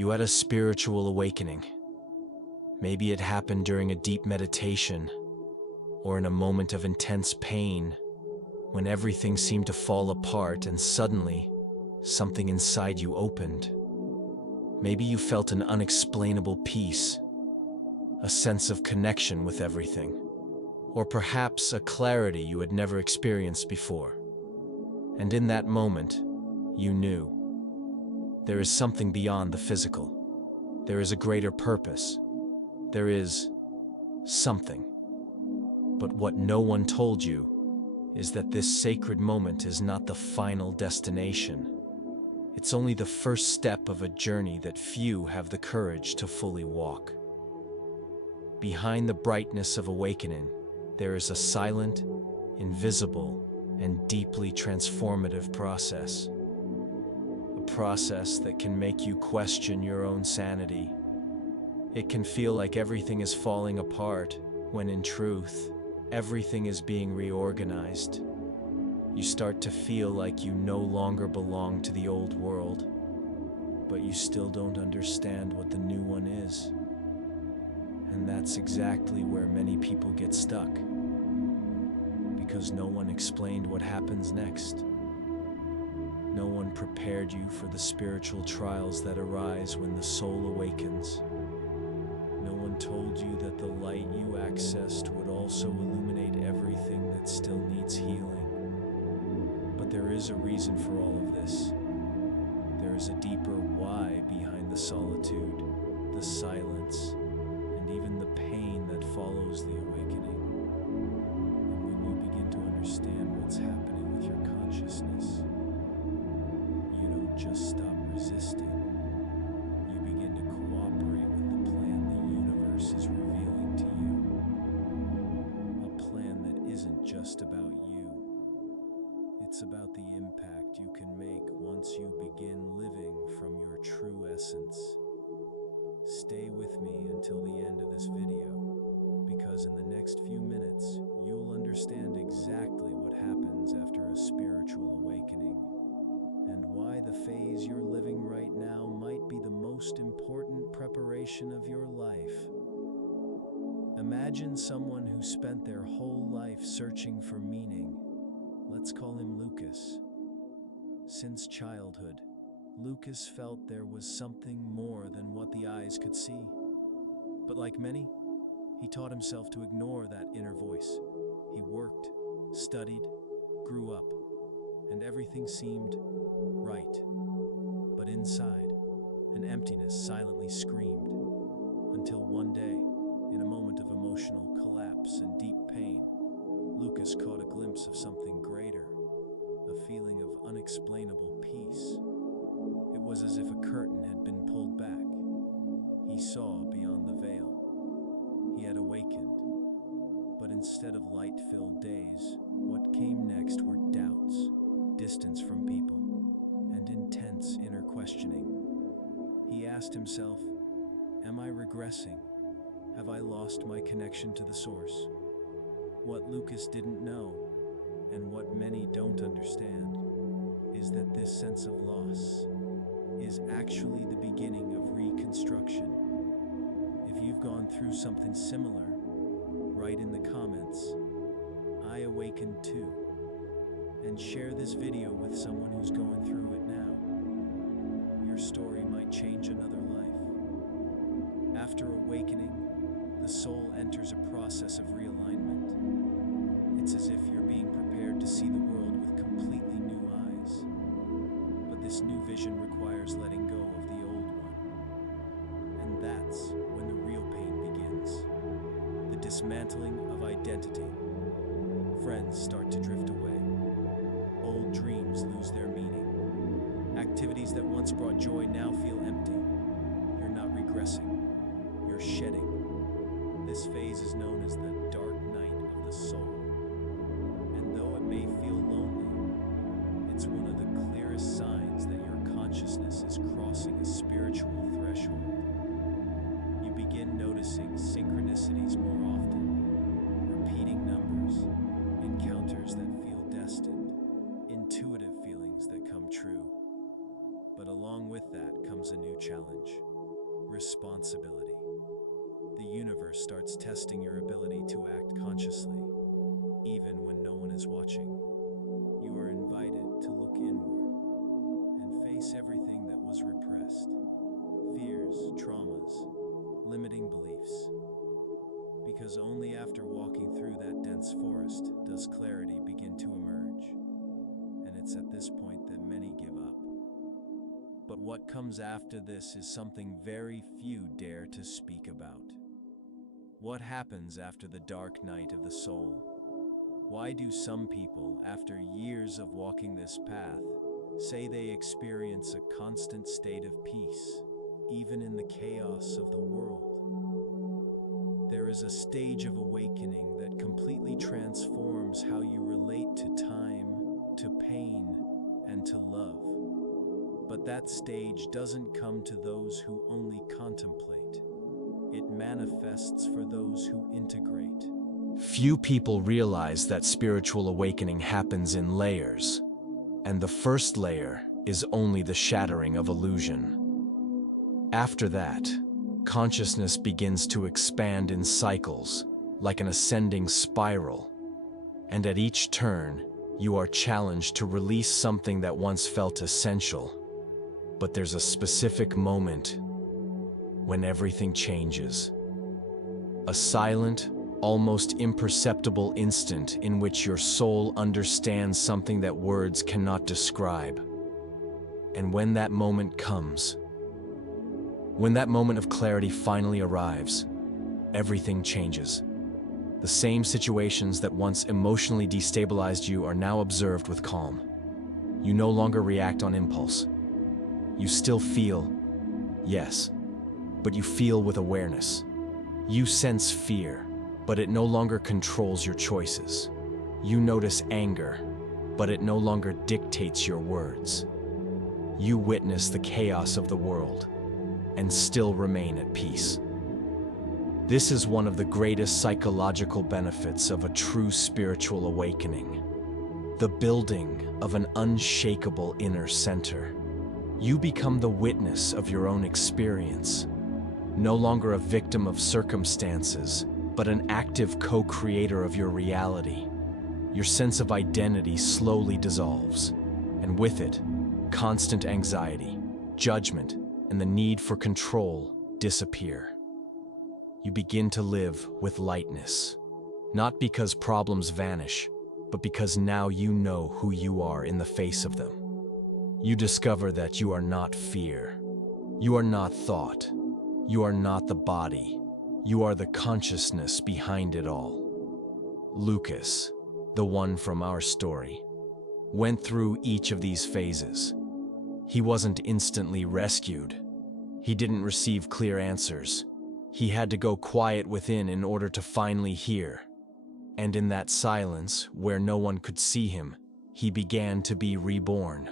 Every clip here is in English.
You had a spiritual awakening. Maybe it happened during a deep meditation, or in a moment of intense pain, when everything seemed to fall apart and suddenly, something inside you opened. Maybe you felt an unexplainable peace, a sense of connection with everything, or perhaps a clarity you had never experienced before. And in that moment, you knew. There is something beyond the physical. There is a greater purpose. There is something. But what no one told you is that this sacred moment is not the final destination. It's only the first step of a journey that few have the courage to fully walk. Behind the brightness of awakening, there is a silent, invisible, and deeply transformative process. A process that can make you question your own sanity. It can feel like everything is falling apart, when in truth, everything is being reorganized. You start to feel like you no longer belong to the old world, but you still don't understand what the new one is. And that's exactly where many people get stuck, because no one explained what happens next. No one prepared you for the spiritual trials that arise when the soul awakens. No one told you that the light you accessed would also illuminate everything that still needs healing. But there is a reason for all of this. There is a deeper why behind the solitude, the silence, and even the pain that follows the awakening. And when you begin to understand what's happening with your consciousness, you don't just stop resisting. You begin to cooperate with the plan the universe is revealing to you. A plan that isn't just about you. It's about the impact you can make once you begin living from your true essence. Stay with me until the end of this video, because in the next few minutes, you'll understand exactly what happens after a spiritual awakening, and why the phase you're living right now might be the most important preparation of your life. Imagine someone who spent their whole life searching for meaning. Let's call him Lucas. Since childhood, Lucas felt there was something more than what the eyes could see. But like many, he taught himself to ignore that inner voice. He worked, studied, grew up, and everything seemed right. But inside, an emptiness silently screamed, until one day, in a moment of emotional collapse and deep pain, Lucas caught a glimpse of something greater, a feeling of unexplainable peace. It was as if a curtain had been pulled back. He saw beyond the veil. He had awakened. But instead of light-filled days, what came next were doubts, distance from people, and intense inner questioning. He asked himself, am I regressing? Have I lost my connection to the source? What Lucas didn't know, and what many don't understand, is that this sense of loss is actually the beginning of reconstruction. If you've gone through something similar, write in the comments, I awakened too, and share this video with someone who's going through it now. Your story might change another life. After awakening, the soul enters a process of realignment. It's as if you're being prepared to see the world with completely new eyes. But this new vision requires letting go of the old one. And that's when the real pain begins. The dismantling of identity. Friends start to drift away. Old dreams lose their meaning. Activities that once brought joy now feel empty. You're not regressing. You're shedding. This phase is known as the dark night of the soul. And though it may feel lonely, it's one of the clearest signs that your consciousness is crossing a spiritual threshold. You begin noticing synchronicities more often, repeating numbers, encounters that feel destined, intuitive feelings that come true. But along with that comes a new challenge. Responsibility. The universe starts testing your ability to act consciously, even when no one is watching. You are invited to look inward and face everything that was repressed: fears, traumas, limiting beliefs. Because only after walking through that dense forest does clarity begin to emerge. And it's at this point that many give up. But what comes after this is something very few dare to speak about. What happens after the dark night of the soul? Why do some people, after years of walking this path, say they experience a constant state of peace, even in the chaos of the world? There is a stage of awakening that completely transforms how you relate to time, to pain, and to love. But that stage doesn't come to those who only contemplate. It manifests for those who integrate. Few people realize that spiritual awakening happens in layers, and the first layer is only the shattering of illusion. After that, consciousness begins to expand in cycles, like an ascending spiral, and at each turn, you are challenged to release something that once felt essential. But there's a specific moment when everything changes. A silent, almost imperceptible instant in which your soul understands something that words cannot describe. And when that moment comes, when that moment of clarity finally arrives, everything changes. The same situations that once emotionally destabilized you are now observed with calm. You no longer react on impulse. You still feel, yes, but you feel with awareness. You sense fear, but it no longer controls your choices. You notice anger, but it no longer dictates your words. You witness the chaos of the world and still remain at peace. This is one of the greatest psychological benefits of a true spiritual awakening: the building of an unshakable inner center. You become the witness of your own experience, no longer a victim of circumstances, but an active co-creator of your reality. Your sense of identity slowly dissolves, and with it, constant anxiety, judgment, and the need for control disappear. You begin to live with lightness, not because problems vanish, but because now you know who you are in the face of them. You discover that you are not fear. You are not thought. You are not the body. You are the consciousness behind it all. Lucas, the one from our story, went through each of these phases. He wasn't instantly rescued. He didn't receive clear answers. He had to go quiet within in order to finally hear. And in that silence, where no one could see him, he began to be reborn.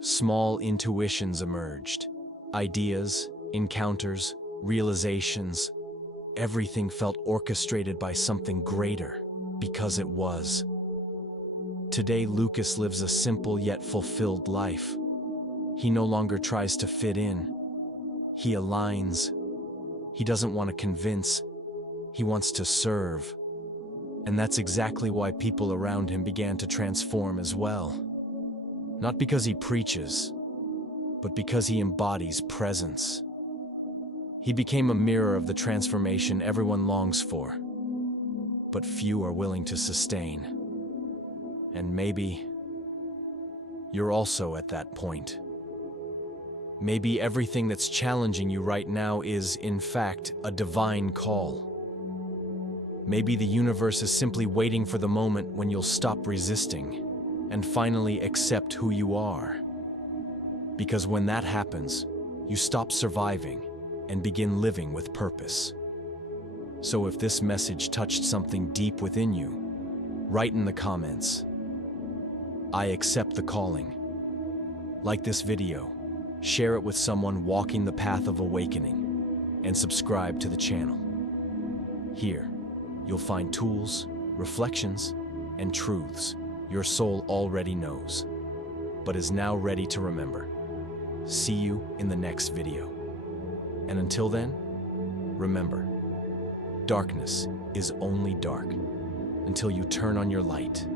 Small intuitions emerged. Ideas, encounters, realizations. Everything felt orchestrated by something greater, because it was. Today, Lucas lives a simple yet fulfilled life. He no longer tries to fit in. He aligns. He doesn't want to convince. He wants to serve. And that's exactly why people around him began to transform as well. Not because he preaches, but because he embodies presence. He became a mirror of the transformation everyone longs for, but few are willing to sustain. And maybe you're also at that point. Maybe everything that's challenging you right now is, in fact, a divine call. Maybe the universe is simply waiting for the moment when you'll stop resisting and finally accept who you are. Because when that happens, you stop surviving and begin living with purpose. So if this message touched something deep within you, write in the comments, "I accept the calling." Like this video, share it with someone walking the path of awakening, and subscribe to the channel. Here, you'll find tools, reflections, and truths your soul already knows, but is now ready to remember. See you in the next video. And until then, remember, darkness is only dark until you turn on your light.